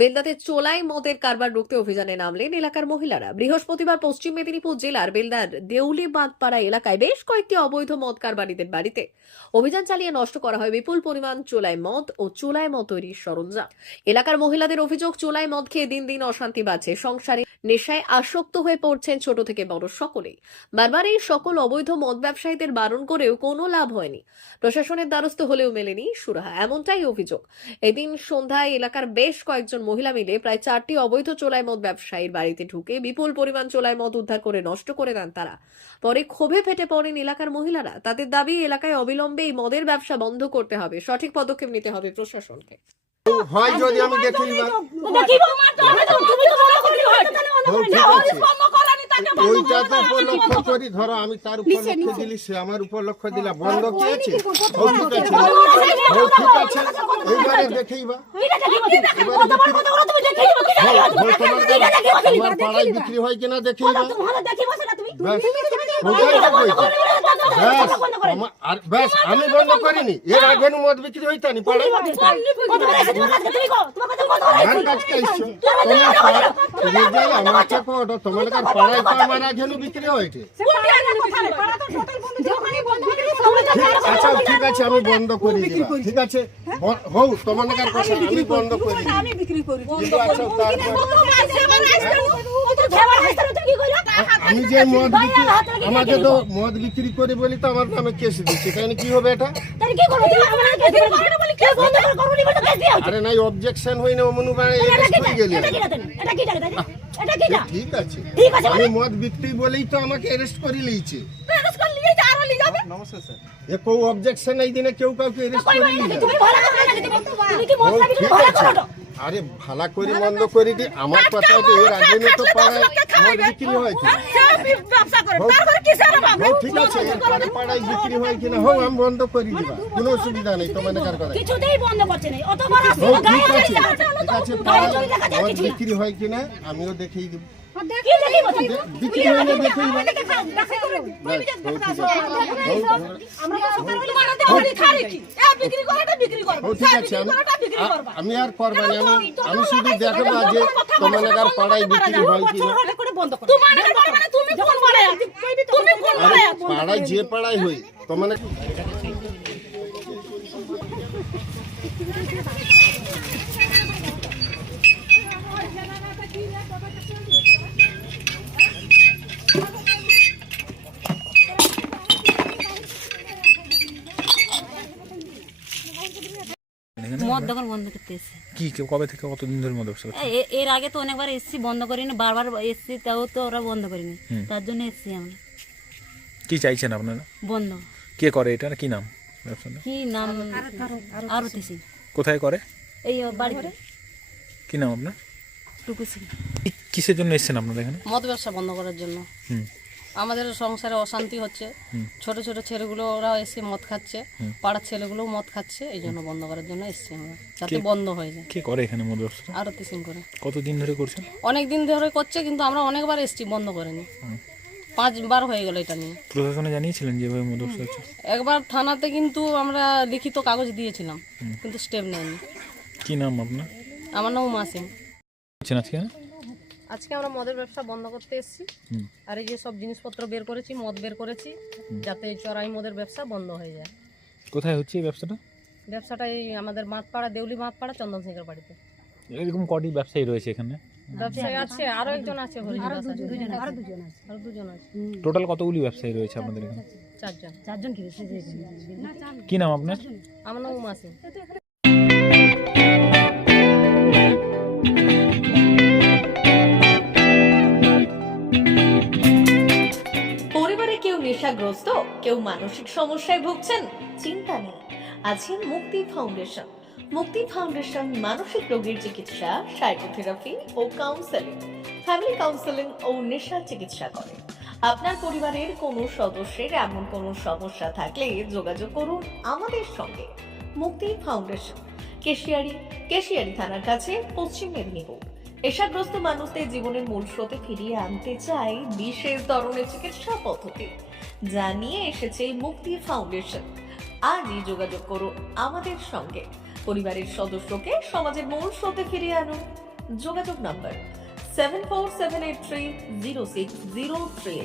বেলদাতে চোলাই মদের কারবার রুখতে অভিযানে নামলেন এলাকার মহিলারা। বৃহস্পতিবার পশ্চিম মেদিনীপুর জেলার বেলদার দেউলি বাঁধপাড়া এলাকায় বেশ কয়েকটি অবৈধ মদ কারবারিদের বাড়িতে অভিযান চালিয়ে নষ্ট করা হয় বিপুল পরিমাণ চোলাই মদ ও চোলাই মদ তৈরির সরঞ্জাম। এলাকার মহিলাদের অভিযোগ, চোলাই মদ খেয়ে দিন দিন অশান্তি বাড়ছে। সংসারে নেশায় আসক্ত হয়ে পড়ছেন ছোট থেকে বড় সকলেই। বারবার এই সকল অবৈধ মদ ব্যবসায়ীদের বারণ করেও কোনো লাভ হয়নি। প্রশাসনের দ্বারস্থ হলেও মেলেনি সুরাহা, এমনটাই অভিযোগ। এদিন সন্ধ্যায় এলাকার বেশ কয়েকজন মহিলা মিলে প্রায় চারটি অবৈধ চোলাই মদ ব্যবসায়ীর বাড়িতে ঢুকে বিপুল পরিমাণ চোলাই মদ উদ্ধার করে নষ্ট করে দেন তারা। পরে ক্ষোভে ফেটে পড়েন এলাকার মহিলারা। তাদের দাবি, এলাকায় অবিলম্বে এই মদের ব্যবসা বন্ধ করতে হবে। সঠিক পদক্ষেপ নিতে হবে প্রশাসনকে। হয় যদি আমি দেখি হয় ওইটা তো লক্ষ্য করি ধরো আমি তার উপর লক্ষ্য দিলি সে আমার উপর দিলা বন্ধ কি আছে ঠিক আছে হোক, ঠিক আছে এইবারে দেখেইবা তোমার পাড়ায় বিক্রি হয় কিনা দেখেইবা ব্যাস। আমি বন্ধ করিনি। এর আগে মদ বিক্রি হইতানি পাড়া তোমার পাড়ায় তো আমার আগে বিক্রি হয়েছে আচ্ছা ঠিক আছে আমি বন্ধ করে ঠিক আছে? ব- হৌ তোমার কাছে কথা আমি বন্ধ করে আমি বিক্রি করি আমি যে মদ বিক্রি আমাকে তো মদ বিক্রি করে বলি তো আমার নামে কেস দিচ্ছে। তাই কি হবে এটা? আরে নাই অবজেকশন হই না মনু হয়ে গেলি ঠিক আছে। ঠিক আছে, আমি মদ বিক্রি বলেই তো আমাকে অ্যারেস্ট করে লিয়েছে নমস্কার স্যার এ কেউ অবজেকশন এই দিনে কেউ কাউকে অ্যারেস্ট করে লিয়ে ও, ঠিক আছে। আরে ভালা করে মন্দ করে দি আমার কথা তো এর আগে তো পাড়ায় বিক্রি করে। কিসের অভাব? হোক ঠিক আছে পাড়ায় বিক্রি হয় কিনা? হোক আমি বন্ধ করে দিবা। কোনো অসুবিধা নেই তোমাদের কথা কিছুতেই বন্ধ করছে না। অত বড় আসছে হোক গায়ে ঠিক আছে ঠিক আছে পাড়ায়। বিক্রি হয় কিনা? আমিও দেখিয়ে দেবো। কি কি? আমি করাটা বিক্রি আ- করবা। আমি আর করবা না আমি আমি শুধু দেখব যে তোমার এলাকার পাড়ায় বিক্রি হয় মানে আছো? পাড়ায় যে পাড়ায় হই তোমার মদ দোকান বন্ধ করতে এসেছি। কি কে- কবে থেকে কতদিন ধরে মদ ব্যবসা? এর আগে তো অনেকবার এসেছি বন্ধ করিনি বারবার এসেছি তাও তো ওরা বন্ধ করিনি। তার জন্য এসেছি আমরা। কি চাইছেন আপনারা? বন্ধ। কে করে এটা? কি নাম ব্যবসাটা কি নাম? আরতি সিং। কোথায় করে? এই বাড়িতে কি নাম আপনার? টুকু সিং। কিসের জন্য এসেছেন আপনারা এখানে? মদ ব্যবসা বন্ধ করার জন্য। হুম। আমাদের সংসারে অশান্তি হচ্ছে। ছোট ছোট ছেলেগুলো ওরা এসে মদ খাচ্ছে। পাড়ার ছেলেগুলোও মদ খাচ্ছে। এই জন্য বন্ধ করার জন্য এসছি আমরা। যাতে বন্ধ হয়ে যায়। কে করে এখানে মদ ব্যবসাটা? আরতি সিং করে। কতদিন ধরে করছেন? অনেক দিন ধরে করছে কিন্তু আমরা অনেকবার এসছি বন্ধ করেনি। পাঁচবার হয়ে গেল এটা নিয়ে। প্রশাসনে জানিয়েছিলেন যেভাবে মদ ব্যবসা হচ্ছে? একবার থানাতে কিন্তু আমরা লিখিত কাগজ দিয়েছিলাম কিন্তু স্টেপ নেয়নি। কি নাম আপনার? আমার নাম মাসিম আছেন আজকে? আজকে আমরা মদের ব্যবসা বন্ধ করতে এসেছি। আর এই যে সব জিনিসপত্র বের করেছি মদ বের করেছি যাতে এই চড়াই মদের ব্যবসা বন্ধ হয়ে যায়। কোথায় হচ্ছে এই ব্যবসাটা? ব্যবসাটা এই আমাদের মাঠপাড়া দেউলি মাঠপাড়া চন্দন সিংহের বাড়িতে। এরকম কটি ব্যবসায়ী রয়েছে এখানে? ব্যবসায়ী আছে আরও একজন আছে হরিজন আছে। আরও দুজন আছে। আরও দুজন আছে। টোটাল কতগুলি ব্যবসায়ী রয়েছে আপনাদের এখানে? চারজন। চারজন কি কি নাম আপনার? আমার নাম উমা সিং নেশাগ্রস্ত কেউ মানসিক সমস্যায় ভুগছেন, চিন্তা নেই। আছেন মুক্তি ফাউন্ডেশন। মুক্তি ফাউন্ডেশন মানসিক রোগীর চিকিৎসা, সাইকোথেরাপি ও কাউন্সেলিং। ফ্যামিলি কাউন্সেলিং ও নেশা চিকিৎসা করে আপনার পরিবারের কোনো সদস্যের এমন কোনো সমস্যা থাকলে যোগাযোগ করুন আমাদের সঙ্গে। মুক্তি ফাউন্ডেশন, কেশিয়ারি কেশিয়ারি থানার কাছে পশ্চিম মেদিনীপুর। নেশাগ্রস্ত মানুষদের জীবনের মূল স্রোতে ফিরিয়ে আনতে চাই বিশেষ ধরনের চিকিৎসা পদ্ধতি। যা নিয়ে এসেছে মুক্তি ফাউন্ডেশন। আজই যোগাযোগ করুন আমাদের সঙ্গে। পরিবারের সদস্যকে সমাজের মূল স্রোতে ফিরিয়ে আনুন। যোগাযোগ number seven four seven eight three zero six zero three